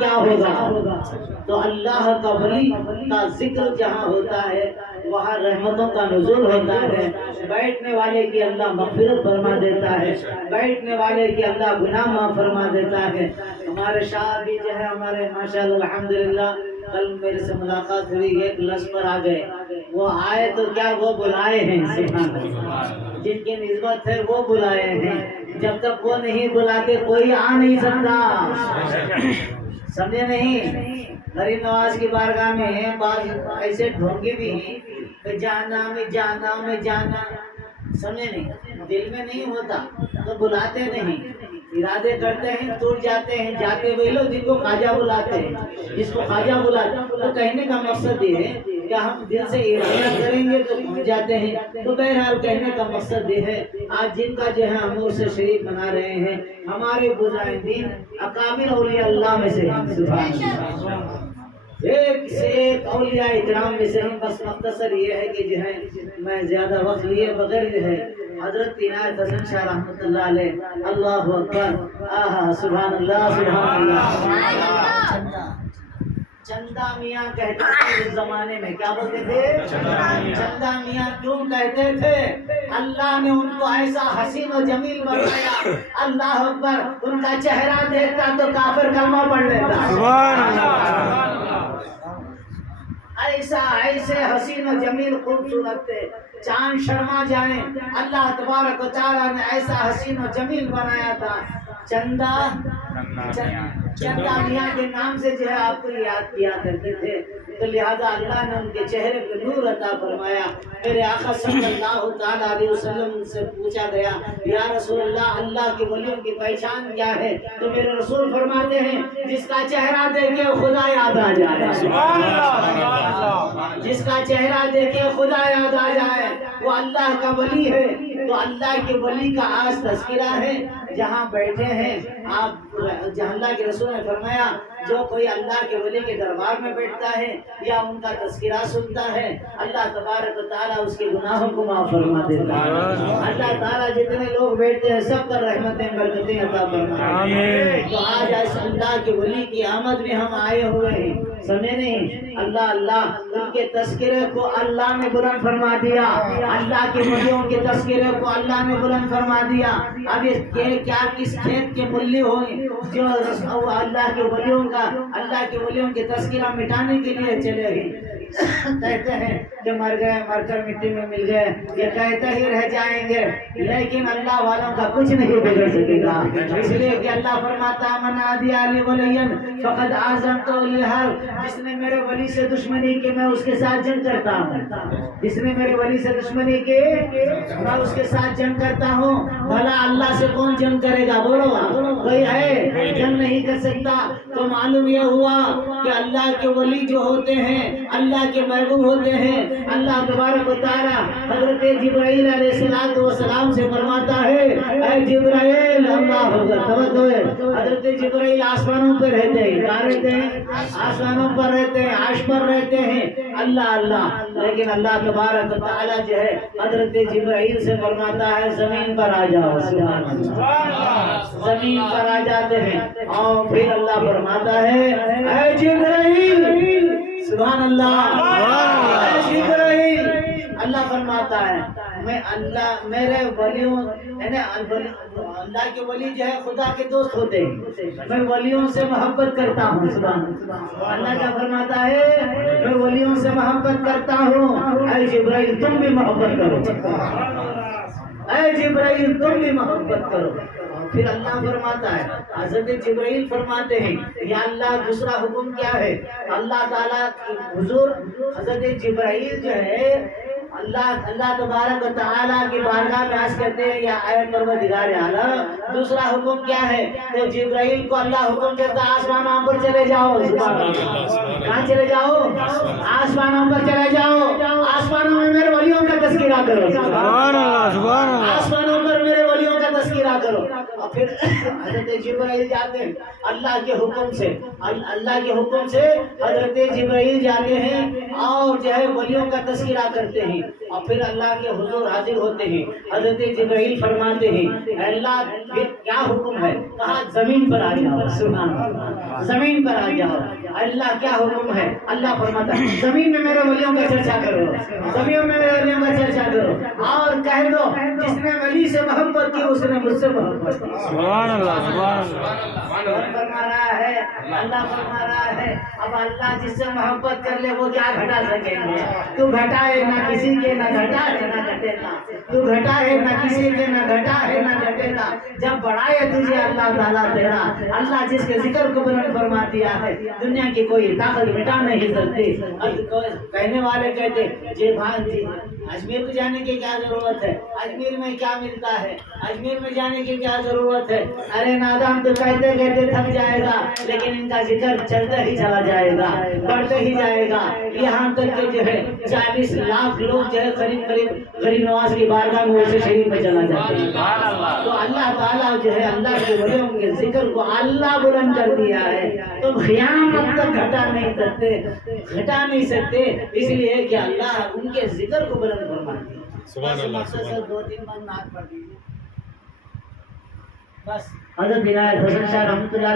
کیا ہوگا؟ تو اللہ کا ولی کا ذکر جہاں ہوتا ہے وہاں رحمتوں کا نزول ہوتا ہے، بیٹھنے والے کی اللہ مغفرت فرما دیتا ہے، بیٹھنے والے کی اللہ گناہ معاف فرما دیتا ہے۔ ہمارے شاہ بھی جو ہے ہمارے ماشاءاللہ الحمدللہ کل میرے سے ملاقات ہوئی، ایک لفظ پر آ گئے، وہ آئے تو کیا وہ بلائے ہیں، سبحان اللہ، جن کی نسبت ہے وہ بلائے ہیں، جب تک وہ نہیں بلاتے کوئی آ نہیں سکتا، سمجھے نہیں؟ غریب نواز کی بارگاہ میں بعض ایسے ڈھونگے بھی ہیں کہ جانا میں جانا میں جانا، سمجھے نہیں؟ دل میں نہیں ہوتا تو بلاتے نہیں، ارادے کرتے ہیں ٹوٹ جاتے ہیں، جاتے وہی لوگ جن کو خواجہ بلاتے ہیں، جس کو خواجہ بلاتے ہیں۔ تو کہنے کا مقصد یہ ہے کہ ہم دل سے ارادہ کریں گے تو پہنچ جاتے ہیں۔ تو بہرحال کہنے کا مقصد یہ ہے آج جن کا جو ہے ہم اس سے شریک بنا رہے ہیں ہمارے مجاہدین اکابر اولیاء اللہ میں سے ہیں، سبحان اللہ، ایک سے ایک اولیاء اکرام میں سے ہم۔ بس مختصر یہ ہے کہ جو ہے میں زیادہ وقت لیے بغیر جو ہے حضرت عنایت حسن شاہ رحمۃ اللہ علیہ، اللہ اکبر، آہا سبحان اللہ سبحان اللہ۔ چندہ میاں کہتے تھے اس زمانے میں، کیا بولتے تھے؟ چندہ میاں کیوں کہتے تھے؟ اللہ نے ان کو ایسا حسین و جمیل بنایا، اللہ اکبر، ان کا چہرہ دیکھتا تو کافر کلمہ پڑھ لیتا، سبحان اللہ، ایسا ایسے حسین و جمیل خوبصورت تھے، چاند شرما جائیں، اللہ تبارک و تعالیٰ نے ایسا حسین و جمیل بنایا تھا۔ چندہ میاں کے نام سے جو ہے آپ کو یاد کیا کرتے تھے، تو لہذا اللہ نے ان کے چہرے پہ نور عطا فرمایا۔ میرے آقا صلی اللہ تعالیٰ علیہ وسلم سے پوچھا گیا، یا رسول اللہ، اللہ کے ولیوں کی پہچان کیا ہے؟ تو میرے رسول فرماتے ہیں جس کا چہرہ دیکھے خدا یاد آ جائے، جس کا چہرہ دیکھے خدا یاد آ جائے وہ اللہ کا ولی ہے۔ تو اللہ کے ولی کا آج تذکرہ ہے، جہاں بیٹھے ہیں آپ، جہاں اللہ کے رسول نے فرمایا جو کوئی اللہ کے ولی کے دربار میں بیٹھتا ہے یا ان کا تذکرہ سنتا ہے اللہ تبارک و تعالیٰ اس کے گناہوں کو معاف فرما دیتا ہے۔ اللہ تعالیٰ جتنے لوگ بیٹھتے ہیں سب پر رحمتیں برکتیں عطا فرمائے۔ تو آج اس اللہ کے ولی کی آمد میں ہم آئے ہوئے ہیں، سمجھے نہیں؟ اللہ اللہ، ان کے تذکرے کو اللہ نے بلند فرما دیا، اللہ کے ولیوں کے تذکرے کو اللہ نے بلند فرما دیا۔ اب اس کے کیا کس کھیت کے ملی ہوئے جو اللہ کے ولیوں کے تذکرہ مٹانے کے لیے چلے گئے، کہتے ہیں کہ مر گئے، مر کر مٹی میں مل گئے، یہ کہتے ہی رہ جائیں گے، لیکن اللہ والوں کا کچھ نہیں بگڑ سکے گا۔ اس لیے کہ اللہ فرماتا ہے من عادی علی ولی فقد آزمت الحرب، جس نے میرے ولی سے دشمنی کی میں اس کے ساتھ جنگ کرتا ہوں، جس نے میرے ولی سے دشمنی کی میں اس کے ساتھ جنگ کرتا ہوں۔ بھلا اللہ سے کون جنگ کرے گا؟ بولو، کوئی ہے؟ جنگ نہیں کر سکتا۔ تو معلوم یہ ہوا کہ اللہ کے ولی جو ہوتے ہیں، اللہ کے محبوب ہوتے ہیں، اللہ تبارک و تعالیٰ حضرت جبرائیل علیہ السلام سے فرماتا ہے اے جبرائیل، اللہ حضرت جبرائیل آسمانوں پر رہتے ہیں، کہاں رہتے ہیں؟ آسمانوں پر رہتے ہیں، عرش پر رہتے ہیں، اللہ اللہ، لیکن اللہ تبارک و تعالیٰ جو ہے حضرت جبرائیل سے فرماتا ہے زمین پر آ جاؤ، زمین پر آ جاتے ہیں، اور پھر اللہ فرماتا ہے اے جبرائیل، سبحان اللہ، اے جبرائیل، اللہ فرماتا ہے میں اللہ میرے ولیوں، یعنی اللہ کے ولی جو ہے خدا کے دوست ہوتے ہیں، میں ولیوں سے محبت کرتا ہوں، سبحان اللہ، اللہ کیا فرماتا ہے میں ولیوں سے محبت کرتا ہوں، اے جبرائیل تم بھی محبت کرو، اے جبرائیل تم بھی محبت کرو۔ پھر اللہ فرماتا ہے، حضرت جبرائیل فرماتے ہیں یا اللہ دوسرا حکم کیا ہے؟ اللہ تعالیٰ حضور حضرت جبرائیل جو ہے اللہ تبارک و تعالیٰ کی بارگاہ میں عرض کرتے ہیں یا اے پروردگار عالم دوسرا حکم کیا ہے؟ تو جبرائیل کو اللہ حکم دیتا آسمانوں پر چلے جاؤ، کہاں چلے جاؤ؟ آسمانوں پر چلے جاؤ، آسمانوں میں میرے ولیوں کا تذکرہ کرو، سبحان اللہ، سبحان اللہ، آسمانوں پر میرے ولیوں کا تذکرہ کرو۔ اور پھر حضرت جبرائیل جاتے ہیں اللہ کے حکم سے، اللہ کے حکم سے حضرت جبرائیل جاتے ہیں اور جو ہے ولیوں کا تذکرہ کرتے ہیں، اور پھر اللہ کے حضور حاضر ہوتے ہیں۔ حضرت جبرائیل فرماتے ہیں اے اللہ پھر کیا حکم ہے؟ کہا زمین پر آ جاؤ. سبحان اللہ, زمین پر آ جاؤ. اللہ کیا حکم ہے؟ اللہ فرماتا ہے زمین میں میرے ولیوں کا چرچا کرو, زمین میں میرے ولیوں کا چرچا کرو, اور کہہ دو جس نے ولی سے محبت کی اس نے مجھ سے محبت کی. سبحان اللہ, سبحان اللہ. فرما رہا ہے, اللہ فرما رہا ہے, اب اللہ جس سے محبت کر لے وہ کیا گھٹا سکیں گے؟ تو گھٹائے نہ کسی کے نہ گھٹا ہے نہ گھٹے گا, تو گھٹا ہے نہ کسی کے نہ گھٹا ہے نہ گھٹے گا. جب بڑھائے تجھے اللہ تعالیٰ تیرا, اللہ جس کے ذکر کو بلند فرما دیا ہے, دنیا کی کوئی طاقت مٹا نہیں سکتی. کہنے والے کہتے جی بھائی اجمیر کو جانے کی کیا ضرورت ہے, اجمیر میں کیا ملتا ہے, اجمیر میں جانے کی کیا ضرورت ہے. ارے نادام تو کہتے کہتے تھک جائے گا, لیکن ان کا ذکر چلتا ہی چلا جائے گا, بڑھتے ہی جائے گا, یہاں تک کہ جو ہے 40 لاکھ لوگ جو ہے قریب قریب غریب نواز کی بارگاہ میں اسے شریف میں چلا جاتے ہیں. تو اللہ تعالیٰ جو ہے اللہ کے ولیوں کے ذکر کو اللہ بلند کر دیا ہے, تو قیامت تک گھٹا نہیں سکتے, اس لیے کہ اللہ ان کے ذکر کو بلند فرما دیا. سبحان اللہ, بس 2-3 بند نعت پڑھ دیجیے. بس حضرت عنایت حسن شاہ رحمۃ اللہ